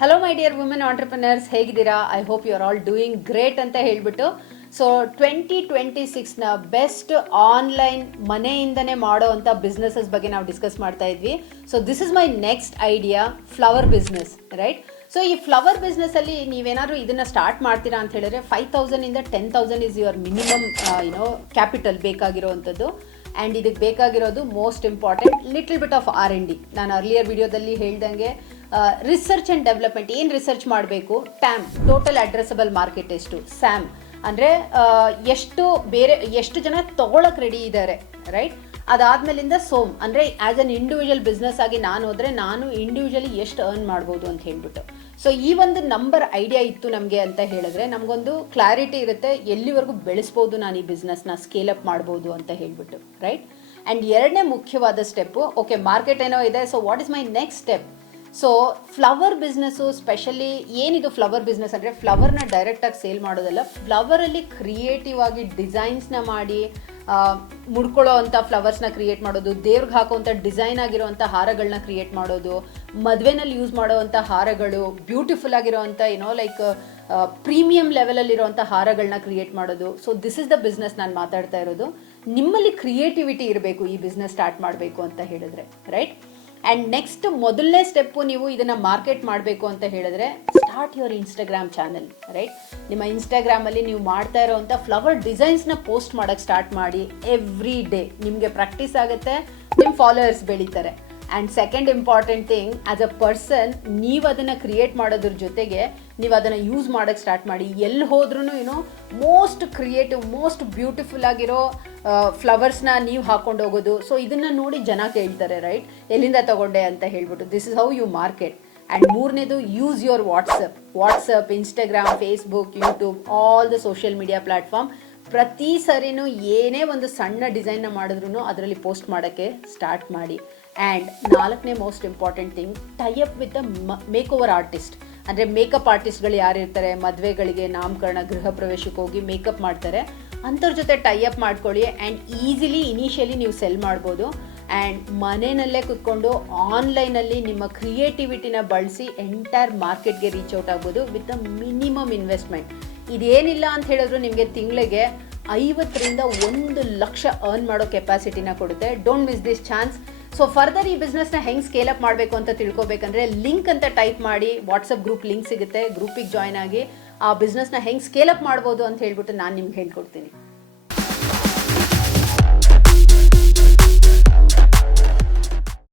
Hello my dear women entrepreneurs, ಹೇಗಿದ್ದೀರಾ? I hope you are all doing great ಅಂತ ಹೇಳ್ಬಿಟ್ಟು so 2026ನ best online ಮನೆಯಿಂದನೇ ಮಾಡೋ ಅಂಥ ಬಿಸ್ನೆಸಸ್ ಬಗ್ಗೆ ನಾವು ಡಿಸ್ಕಸ್ ಮಾಡ್ತಾ ಇದ್ವಿ. So this is my next idea, flower business, right? So ಈ ಫ್ಲವರ್ ಬಿಸ್ನೆಸ್ಸಲ್ಲಿ ನೀವೇನಾದರೂ ಇದನ್ನು ಸ್ಟಾರ್ಟ್ ಮಾಡ್ತೀರಾ ಅಂತ ಹೇಳಿದ್ರೆ 5,000ಇಂದ 10,000 ಇಸ್ ಯುವರ್ ಮಿನಿಮಮ್ ಕ್ಯಾಪಿಟಲ್ ಬೇಕಾಗಿರೋವಂಥದ್ದು. ಆ್ಯಂಡ್ ಇದಕ್ಕೆ ಬೇಕಾಗಿರೋದು most important little bit of R&D. ನಾನು ಅರ್ಲಿಯರ್ ವಿಡಿಯೋದಲ್ಲಿ ಹೇಳ್ದಂಗೆ ರಿಸರ್ಚ್ ಆ್ಯಂಡ್ ಡೆವಲಪ್ಮೆಂಟ್. ಏನು ರಿಸರ್ಚ್ ಮಾಡಬೇಕು? ಟ್ಯಾಮ್, ಟೋಟಲ್ ಅಡ್ರೆಸಬಲ್ ಮಾರ್ಕೆಟ್ ಎಷ್ಟು, ಸ್ಯಾಮ್ ಅಂದರೆ ಎಷ್ಟು ಜನ ತೊಗೊಳಕ್ಕೆ ರೆಡಿ ಇದ್ದಾರೆ, ರೈಟ್? ಅದಾದಮೇಲಿಂದ ಸೋಮ್ ಅಂದರೆ ಆ್ಯಸ್ ಅನ್ ಇಂಡಿವಿಜುವಲ್ ಬಿಸ್ನೆಸ್ ಆಗಿ ನಾನು ಇಂಡಿವಿಜುವಲಿ ಎಷ್ಟು ಅರ್ನ್ ಮಾಡ್ಬೋದು ಅಂತ ಹೇಳ್ಬಿಟ್ಟು. ಸೊ ಈ ಒಂದು ನಂಬರ್ ಐಡಿಯಾ ಇತ್ತು ನಮಗೆ ಅಂತ ಹೇಳಿದ್ರೆ ನಮಗೊಂದು ಕ್ಲಾರಿಟಿ ಇರುತ್ತೆ ಎಲ್ಲಿವರೆಗೂ ಬೆಳೆಸ್ಬೋದು ನಾನು ಈ ಬಿಸ್ನೆಸ್ನ, ಸ್ಕೇಲ್ ಅಪ್ ಮಾಡ್ಬೋದು ಅಂತ ಹೇಳ್ಬಿಟ್ಟು, ರೈಟ್? ಆ್ಯಂಡ್ ಎರಡನೇ ಮುಖ್ಯವಾದ ಸ್ಟೆಪ್ಪು, ಓಕೆ ಮಾರ್ಕೆಟ್ ಏನೋ ಇದೆ, so what is my next step? So flower business specially ಏನಿದು ಫ್ಲವರ್ ಬಿಸ್ನೆಸ್ ಅಂದರೆ ಫ್ಲವರ್ನ ಡೈರೆಕ್ಟಾಗಿ ಸೇಲ್ ಮಾಡೋದಲ್ಲ, ಫ್ಲವರಲ್ಲಿ ಕ್ರಿಯೇಟಿವ್ ಆಗಿ ಡಿಸೈನ್ಸ್ನ ಮಾಡಿ ಮುಡ್ಕೊಳ್ಳೋ ಅಂಥ ಫ್ಲವರ್ಸ್ನ ಕ್ರಿಯೇಟ್ ಮಾಡೋದು, ದೇವ್ರಿಗೆ ಹಾಕೋವಂಥ ಡಿಸೈನ್ ಆಗಿರೋವಂಥ ಹಾರಗಳನ್ನ ಕ್ರಿಯೇಟ್ ಮಾಡೋದು, ಮದುವೆನಲ್ಲಿ ಯೂಸ್ ಮಾಡೋವಂಥ ಹಾರಗಳು, ಬ್ಯೂಟಿಫುಲ್ ಆಗಿರೋವಂಥ ಲೈಕ್ ಪ್ರೀಮಿಯಂ ಲೆವೆಲಲ್ಲಿರೋವಂಥ ಹಾರಗಳನ್ನ ಕ್ರಿಯೇಟ್ ಮಾಡೋದು. So this is the business ನಾನು ಮಾತಾಡ್ತಾ ಇರೋದು. ನಿಮ್ಮಲ್ಲಿ ಕ್ರಿಯೇಟಿವಿಟಿ ಇರಬೇಕು ಈ ಬಿಸ್ನೆಸ್ ಸ್ಟಾರ್ಟ್ ಮಾಡಬೇಕು ಅಂತ ಹೇಳಿದ್ರೆ, ರೈಟ್? ಆ್ಯಂಡ್ ನೆಕ್ಸ್ಟ್ ಮೊದಲನೇ ಸ್ಟೆಪ್ಪು, ನೀವು ಇದನ್ನು ಮಾರ್ಕೆಟ್ ಮಾಡಬೇಕು ಅಂತ ಹೇಳಿದ್ರೆ start your Instagram channel, right? ನಿಮ್ಮ ಇನ್ಸ್ಟಾಗ್ರಾಮಲ್ಲಿ ನೀವು ಮಾಡ್ತಾ ಇರೋವಂಥ ಫ್ಲವರ್ ಡಿಸೈನ್ಸ್ನ ಪೋಸ್ಟ್ ಮಾಡೋಕ್ಕೆ ಸ್ಟಾರ್ಟ್ ಮಾಡಿ. ಎವ್ರಿ ಡೇ ನಿಮಗೆ ಪ್ರಾಕ್ಟೀಸ್ ಆಗುತ್ತೆ, ನಿಮ್ಮ ಫಾಲೋವರ್ಸ್ ಬೆಳೀತಾರೆ. And second important thing, as a person ನೀವು ಅದನ್ನು ಕ್ರಿಯೇಟ್ ಮಾಡೋದ್ರ ಜೊತೆಗೆ ನೀವು ಅದನ್ನು ಯೂಸ್ ಮಾಡೋಕ್ಕೆ ಸ್ಟಾರ್ಟ್ ಮಾಡಿ. ಎಲ್ಲಿ ಹೋದ್ರೂ ಮೋಸ್ಟ್ ಕ್ರಿಯೇಟಿವ್, ಮೋಸ್ಟ್ ಬ್ಯೂಟಿಫುಲ್ ಆಗಿರೋ ಫ್ಲವರ್ಸ್ನ ನೀವು ಹಾಕೊಂಡು ಹೋಗೋದು. ಸೊ ಇದನ್ನು ನೋಡಿ ಜನ ಕೇಳ್ತಾರೆ, ರೈಟ್? ಎಲ್ಲಿಂದ ತಗೊಂಡೆ ಅಂತ ಹೇಳ್ಬಿಟ್ಟು. This is how you market. And ಮೂರನೇದು, use your WhatsApp, Instagram, Facebook, YouTube, all the social media platform. ಪ್ರತಿ ಸರಿನೂ ಏನೇ ಒಂದು ಸಣ್ಣ ಡಿಸೈನ್ನ ಮಾಡಿದ್ರೂ ಅದರಲ್ಲಿ ಪೋಸ್ಟ್ ಮಾಡೋಕ್ಕೆ ಸ್ಟಾರ್ಟ್ ಮಾಡಿ. ಆ್ಯಂಡ್ ನಾಲ್ಕನೇ most important thing, tie up with the make over artist. ಅಂದರೆ ಮೇಕಪ್ ಆರ್ಟಿಸ್ಟ್ಗಳು ಯಾರಿರ್ತಾರೆ, ಮದುವೆಗಳಿಗೆ, ನಾಮಕರಣ, ಗೃಹ ಪ್ರವೇಶಕ್ಕೆ ಹೋಗಿ ಮೇಕಪ್ ಮಾಡ್ತಾರೆ, ಅಂಥವ್ರ ಜೊತೆ ಟೈ ಅಪ್ ಮಾಡ್ಕೊಳ್ಳಿ. ಆ್ಯಂಡ್ ಈಸಿಲಿ ಇನಿಷಿಯಲಿ ನೀವು ಸೆಲ್ ಮಾಡ್ಬೋದು. ಆ್ಯಂಡ್ ಮನೆಯಲ್ಲೇ ಕೂತ್ಕೊಂಡು ಆನ್ಲೈನಲ್ಲಿ ನಿಮ್ಮ ಕ್ರಿಯೇಟಿವಿಟಿನ ಬಳಸಿ ಎಂಟೈರ್ ಮಾರ್ಕೆಟ್ಗೆ ರೀಚ್ ಔಟ್ ಆಗ್ಬೋದು ವಿತ್ ಅ ಮಿನಿಮಮ್ ಇನ್ವೆಸ್ಟ್ಮೆಂಟ್. ಇದೇನಿಲ್ಲ ಅಂತ ಹೇಳಿದ್ರು ನಿಮಗೆ ತಿಂಗಳಿಗೆ 50ರಿಂದ 1,00,000 ಅರ್ನ್ ಮಾಡೋ ಕೆಪಾಸಿಟಿನ ಕೊಡುತ್ತೆ. Don't miss this chance. So further ಈ ಬಿಸ್ನೆಸ್ನ ಹೆಂಗೆ ಸ್ಕೇಲ್ ಅಪ್ ಮಾಡಬೇಕು ಅಂತ ತಿಳ್ಕೊಬೇಕಂದ್ರೆ ಲಿಂಕ್ ಅಂತ ಟೈಪ್ ಮಾಡಿ, ವಾಟ್ಸಪ್ ಗ್ರೂಪ್ ಲಿಂಕ್ ಸಿಗುತ್ತೆ, ಗ್ರೂಪಿಗೆ ಜಾಯ್ನ್ ಆಗಿ ಆ ಬಿಸ್ನೆಸ್ನ ಹೆಂಗೆ ಸ್ಕೇಲ್ ಅಪ್ ಮಾಡ್ಬೋದು ಅಂತ ಹೇಳ್ಬಿಟ್ಟು ನಾನು ನಿಮ್ಗೆ ಹೇಳ್ಕೊಡ್ತೀನಿ.